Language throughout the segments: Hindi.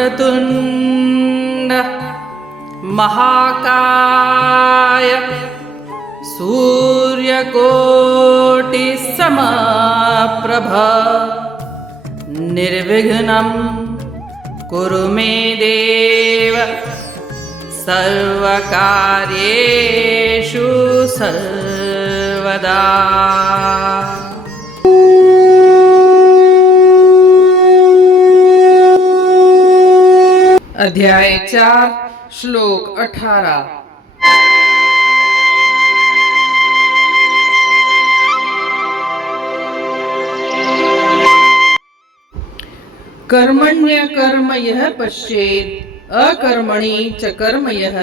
वक्रतुण्ड महाकाय सूर्यकोटिसमप्रभ निर्विघ्नं कुरु मे देव सर्वकार्येषु सर्वदा। अध्याय 4 श्लोक 18। कर्मण्य कर्म यः पश्येत् अकर्मणि च कर्म यः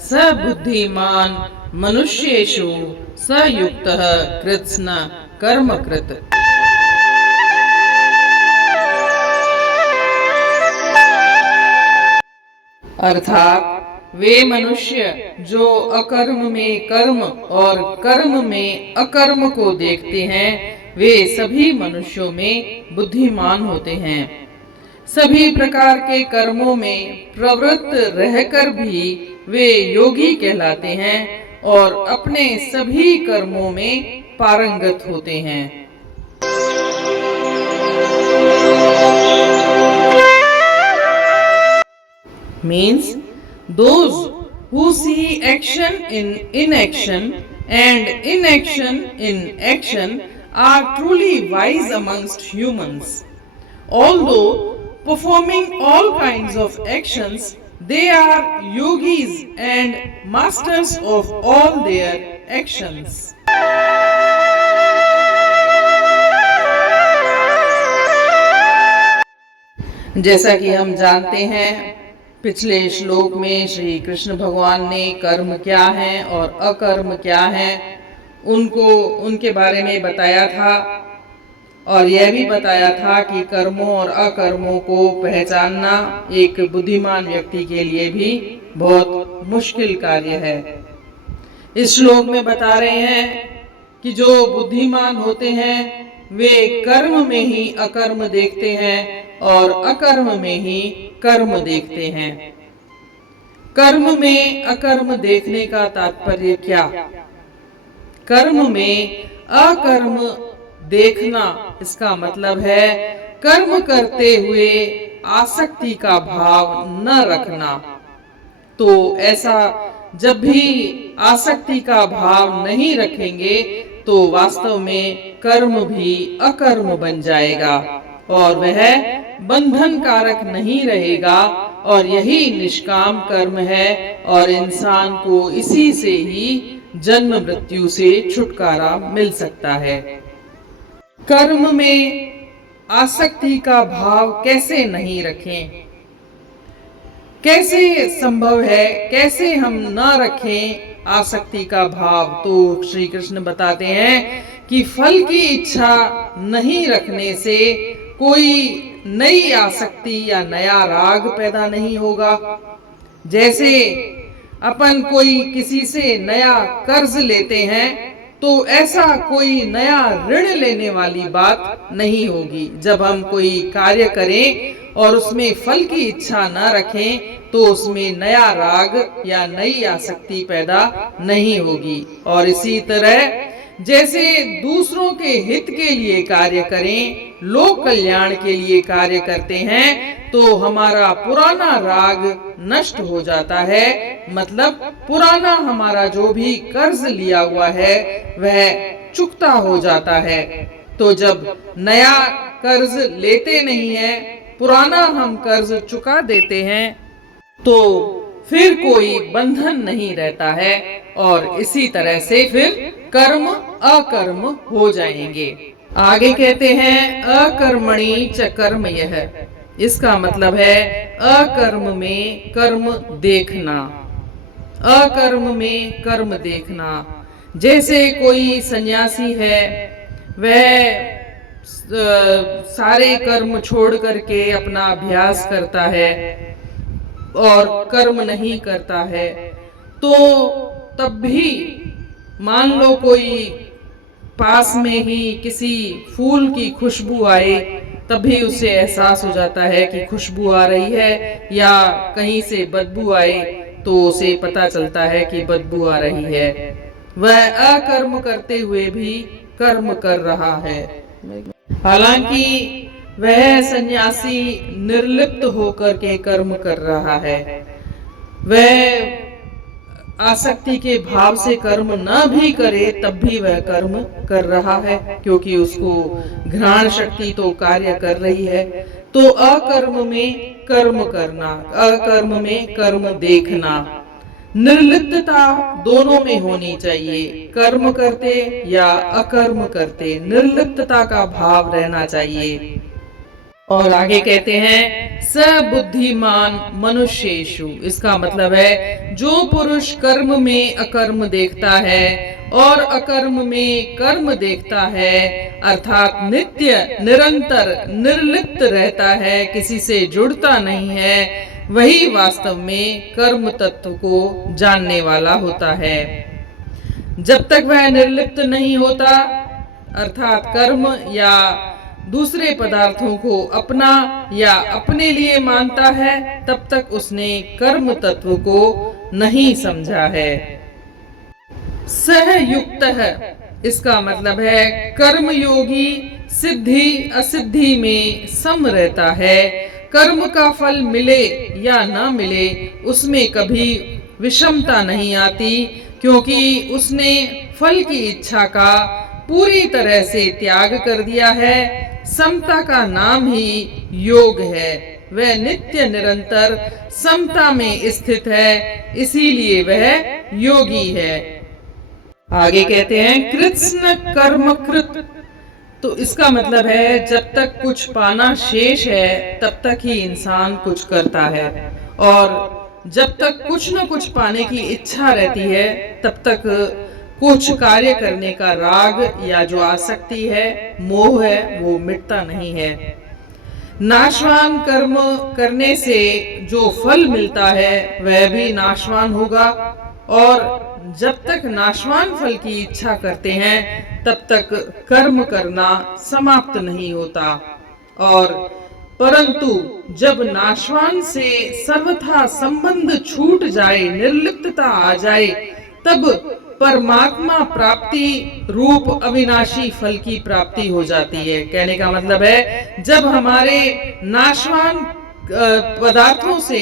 स बुद्धिमान् मनुष्येषु स युक्तः कृत्स्न कर्मकृत्। अर्थात वे मनुष्य जो अकर्म में कर्म और कर्म में अकर्म को देखते हैं, वे सभी मनुष्यों में बुद्धिमान होते हैं। सभी प्रकार के कर्मों में प्रवृत्त रहकर भी वे योगी कहलाते हैं और अपने सभी कर्मों में पारंगत होते हैं। Means those who see action in inaction and inaction in action are truly wise amongst humans. Although performing all kinds of actions, they are yogis and masters of all their actions. जैसा कि हम जानते हैं, पिछले श्लोक में श्री कृष्ण भगवान ने कर्म क्या है और अकर्म क्या है उनके बारे में बताया था और यह भी बताया था कि कर्मों और अकर्मों को पहचानना एक बुद्धिमान व्यक्ति के लिए भी बहुत मुश्किल कार्य है। इस श्लोक में बता रहे हैं कि जो बुद्धिमान होते हैं वे कर्म में ही अकर्म देखते हैं और अकर्म में ही कर्म देखते हैं। कर्म में अकर्म देखने का तात्पर्य क्या? कर्म में अकर्म देखना, इसका मतलब है कर्म करते हुए आसक्ति का भाव न रखना। तो ऐसा जब भी आसक्ति का भाव नहीं रखेंगे तो वास्तव में कर्म भी अकर्म बन जाएगा और वह बंधन कारक नहीं रहेगा और यही निष्काम कर्म है और इंसान को इसी से ही जन्म मृत्यु से छुटकारा मिल सकता है। कर्म में आसक्ति का भाव कैसे नहीं रखें? कैसे संभव है? कैसे हम न रखें आसक्ति का भाव? तो श्री कृष्ण बताते हैं कि फल की इच्छा नहीं रखने से कोई नई आसक्ति या नया राग पैदा नहीं होगा। जैसे अपन कोई किसी से नया कर्ज लेते हैं तो ऐसा कोई नया ऋण लेने वाली बात नहीं होगी। जब हम कोई कार्य करें और उसमें फल की इच्छा न रखें तो उसमें नया राग या नई आसक्ति पैदा नहीं होगी। और इसी तरह जैसे दूसरों के हित के लिए कार्य करें, लोक कल्याण के लिए कार्य करते हैं तो हमारा पुराना राग नष्ट हो जाता है। मतलब पुराना हमारा जो भी कर्ज लिया हुआ है वह चुकता हो जाता है। तो जब नया कर्ज लेते नहीं है, पुराना हम कर्ज चुका देते हैं तो फिर कोई बंधन नहीं रहता है और इसी तरह से फिर कर्म अकर्म हो जाएंगे। आगे कहते हैं अकर्मणि च कर्म यः। इसका मतलब है अकर्म में कर्म देखना। अकर्म में कर्म देखना। जैसे कोई सन्यासी है, वह सारे कर्म छोड़ करके अपना अभ्यास करता है और कर्म नहीं करता है, तो तब भी मान लो कोई पास में ही किसी फूल की खुशबू आए, तभी उसे एहसास हो जाता है कि खुशबू आ रही है या कहीं से बदबू आए तो उसे पता चलता है कि बदबू आ रही है। वह अकर्म करते हुए भी कर्म कर रहा है। हालांकि वह सन्यासी निर्लिप्त होकर के कर्म कर रहा है। वह आसक्ति के भाव से कर्म न भी करे तब भी वह कर्म कर रहा है, क्योंकि उसको घ्राण शक्ति तो कार्य कर रही है। तो अकर्म में कर्म करना, अकर्म में कर्म देखना, निर्लिप्तता दोनों में होनी चाहिए। कर्म करते या अकर्म करते निर्लिप्तता का भाव रहना चाहिए। और आगे कहते हैं सबुद्धिमान मनुष्येषु, इसका मतलब है जो पुरुष कर्म में अकर्म देखता है और अकर्म में कर्म देखता है, अर्थात नित्य निरंतर निर्लिप्त रहता है, किसी से जुड़ता नहीं है, वही वास्तव में कर्म तत्व को जानने वाला होता है। जब तक वह निर्लिप्त नहीं होता, अर्थात कर्म या दूसरे पदार्थों को अपना या अपने लिए मानता है, तब तक उसने कर्म तत्व को नहीं समझा है। सहयुक्त है, इसका मतलब है कर्मयोगी सिद्धि असिद्धि में सम रहता है। कर्म का फल मिले या ना मिले उसमें कभी विषमता नहीं आती, क्योंकि उसने फल की इच्छा का पूरी तरह से त्याग कर दिया है। समता का नाम ही योग है। वह नित्य निरंतर समता में स्थित है, इसीलिए वह योगी है। आगे कहते हैं कृत्स्न कर्म कृत, तो इसका मतलब है जब तक कुछ पाना शेष है तब तक ही इंसान कुछ करता है, और जब तक कुछ न कुछ पाने की इच्छा रहती है तब तक कुछ कार्य करने का राग या जो आसक्ति है, मोह है, वो मिटता नहीं है। नाशवान कर्म करने से जो फल मिलता है वह भी नाशवान होगा, और जब तक नाशवान फल की इच्छा करते हैं तब तक कर्म करना समाप्त नहीं होता। और परंतु जब नाशवान से सर्वथा संबंध छूट जाए, निर्लिप्तता आ जाए, तब परमात्मा प्राप्ति रूप अविनाशी फल की प्राप्ति हो जाती है। कहने का मतलब है जब हमारे नाशवान पदार्थों से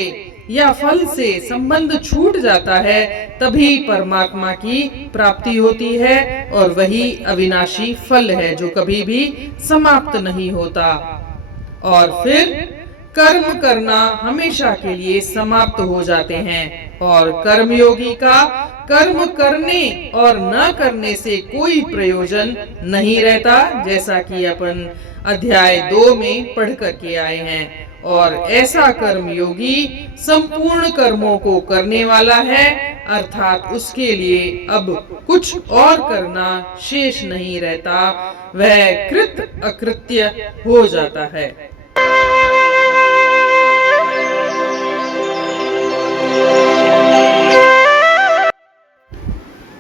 या फल से संबंध छूट जाता है तभी परमात्मा की प्राप्ति होती है, और वही अविनाशी फल है जो कभी भी समाप्त नहीं होता। और फिर कर्म करना हमेशा के लिए समाप्त हो जाते हैं, और कर्मयोगी का कर्म करने और न करने से कोई प्रयोजन नहीं रहता, जैसा कि अपन अध्याय 2 में पढ़ करके आए हैं। और ऐसा कर्मयोगी संपूर्ण कर्मों को करने वाला है, अर्थात उसके लिए अब कुछ और करना शेष नहीं रहता, वह कृत अकृत्य हो जाता है।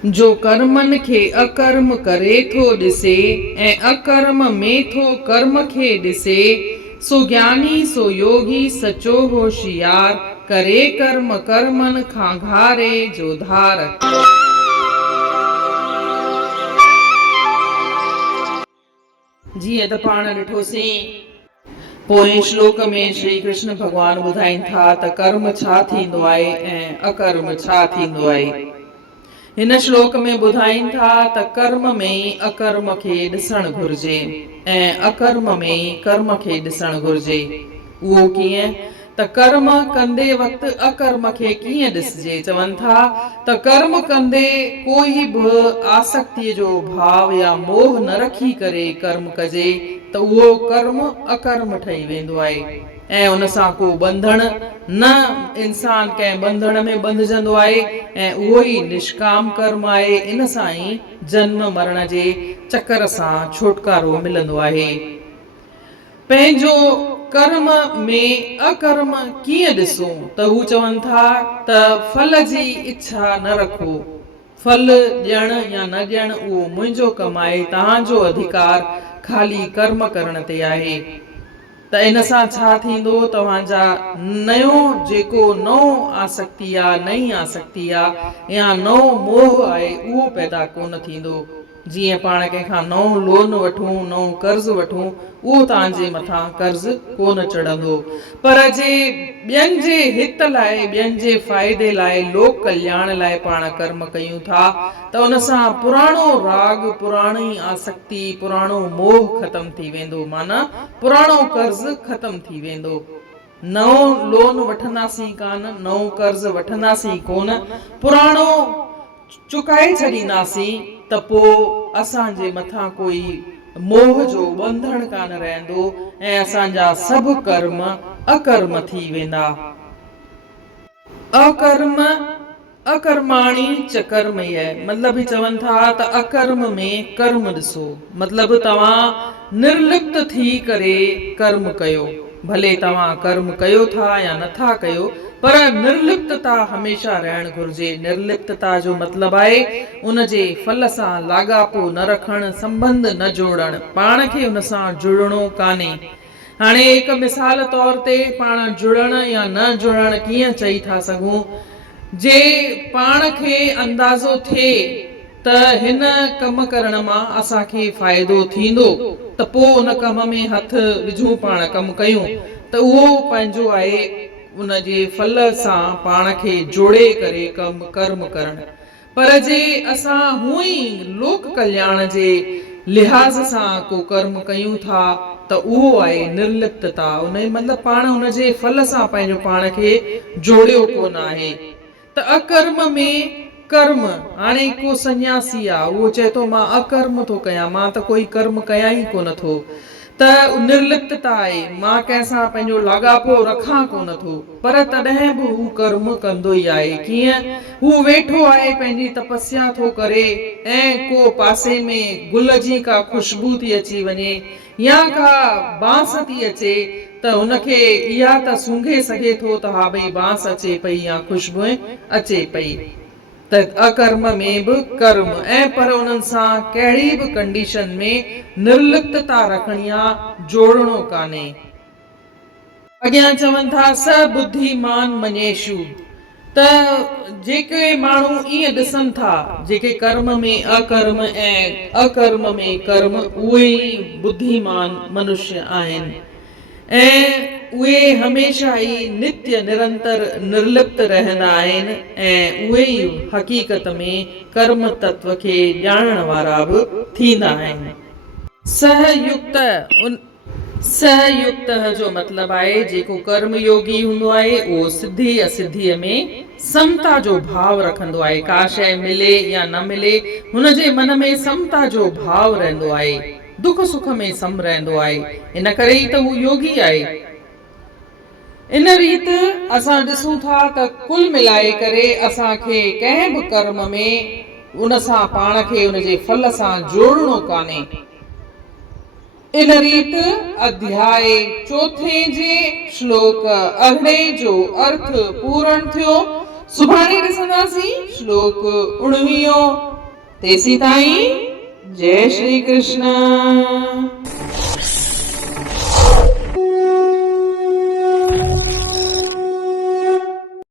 जो कर्मन खे अकर्म करे थो ॾिसे ऐं अकर्म में थो कर्म खे ॾिसे, सो ज्ञानी सो योगी सचो होशियार, करे कर्म कर्मन खां घारे जो धार। जीअं त पाण ॾिठोसीं पोएं श्लोक में श्री कृष्ण भगवान ॿुधाइनि था त कर्म छा थींदो आहे ऐं अकर्म छा थींदो आहे। हिन श्लोक में ॿुधाइनि था त कर्म में अकर्म खे ॾिसणु घुर्जे ऐं अकर्म में कर्म खे ॾिसणु घुर्जे। उहो कीअं त कर्म कंदे वक़्तु अकर्म खे कीअं ॾिसजे। चवनि था त कर्म कंदे कोई बि आसक्तिअ जो भाव या मोह न रखी करे कर्म कजे त उहो कर्म अकर्म ठही वेंदो आहे, ऐं उन सां को बंधन न, इंसान कंहिं बंधन में बंधजंदो आहे, ऐं उहो ई निष्काम कर्म आहे। इन सां ई जन्म मरण जे चक्कर सां छुटकारो मिलंदो आहे। पंहिंजो कर्म में अकर्म कीअं ॾिसूं त हू चवनि था त फल जी इच्छा न रखो, फल ॾियण या न ॾियण उहो मुंहिंजो कमु आहे, तव्हांजो अधिकार खाली कर्म करण ते आहे। त इन सां छा थींदो, तव्हांजा नयो जेको नओं आसक्ति आहे, नई आसक्ति आहे या नओं मोह आहे उहो पैदा कोन थींदो। जीअं पाण कंहिंखां नओं लोन वठूं, नओं कर्ज़ वठूं, उहो तव्हांजे मथां कर्ज़ कोन चढ़ंदो। पर जे ॿियनि जे हित लाइ, ॿियनि जे फ़ाइदे लाइ, लोक कल्याण लाइ पाण कर्म कयूं था त उन सां पुराणो राग, पुराणी आसक्ति, पुराणो मोह ख़तम थी वेंदो, माना पुराणो कर्ज़ ख़तम थी वेंदो। नओं लोन वठंदासीं कान, नओं कर्ज़ वठंदासीं कोन, पुराणो चुकाए छॾींदासीं त पोइ असांजे मथां कोई मोह जो बंधन कान रहंदो ऐं असांजा सभु कर्म अकर्म थी वेंदा। अकर्म अकर्माणी च कर्मय, मतिलब ही चवनि था त अकर्म में कर्म ॾिसो, मतिलब तव्हां निर्लिप्त थी करे कर्म कयो। भले तव्हां कर्म कयो था या नथा कयो, पर निर्लिप्तता हमेशा रहणु घुर्जे। निर्लिप्तता जो मतिलबु आहे उन जे फल सां लाॻापो न रखणु, संबंध न जोड़णु, पाण खे उन सां जुड़णो कान्हे। हाणे हिकु मिसाल तौर ते पाण जुड़णु या न जुड़णु कीअं चई था सघूं। जे पाण खे अंदाज़ो थिए त हिन कम करण मां असांखे फ़ाइदो थींदो त पोइ उन कम में हथ विझूं, पाण कमु कयूं, त उहो पंहिंजो आहे उन जे फल सां पाण खे जोड़े करे कर्म करणु। पर जे असां हूअं ई लोक कल्याण जे लिहाज़ सां को कर्म कयूं था त उहो आहे निर्लिप्तता। उन मतिलबु पाण उन जे फल सां पंहिंजो पाण खे जोड़ियो कोन आहे। त अकर्म में कर्म, हाणे को सन्यासी आहे, उहो चए थो मां अकर्म थो कयां, मां त कोई कर्म कयां ई कोन थो, त निर्लिप्तता आहे, मां कंहिंसां पंहिंजो लाॻापो रखां कोन थो, पर तॾहिं बि हू कर्म कंदो ई आहे। कीअं, हू वेठो आहे पंहिंजी तपस्या थो करे ऐं को पासे में गुल जी का खुशबू थी अची वञे या का बांस थी अचे त हुनखे इहा त सूंघे सघे थो त हा भई बांस अचे पई या खुशबू अचे पई। त अकर्म में बि कर्म, ऐं पर उन्हनि सां कहिड़ी बि कंडीशन में निर्लिप्तता रखणी आहे, जोड़णो कान्हे। अॻियां चवनि था स बुद्धिमान मञेशु, त जेके माण्हू ईअं ॾिसनि था, जेके कर्म में अकर्म ऐं अकर्म में कर्म, उहे ई बुद्धिमान मनुष्य आहिनि ऐं उहे हमेशा ई नित्य निरंतर निर्लिप्त रहंदा आहिनि ऐं उहे ई हक़ीक़त में कर्म तत्व खे ॼाणण वारा बि थींदा आहिनि। सहयुक्त जो मतिलबु आहे जेको कर्म योगी हूंदो आहे उहो सिद्धि असिद्धीअ में समता जो भाव रखंदो आहे। का शइ मिले या न मिले, हुनजे मन में समता जो भाव रहंदो आहे, दुख सुख में सम रहंदो आहे, इन करे ई त हू योगी आहे। इन रीति असां ॾिसूं था त कुल मिलाए करे असांखे कंहिं बि कर्म में उन सां पाण खे उन जे फल सां जोड़णो कान्हे। इन रीति अध्याय 4 जे श्लोक 18 जो अर्थ पूर्ण थियो। सुभाणे ॾिसंदासीं श्लोक 19। तेसीं ताईं जय श्री कृष्ण।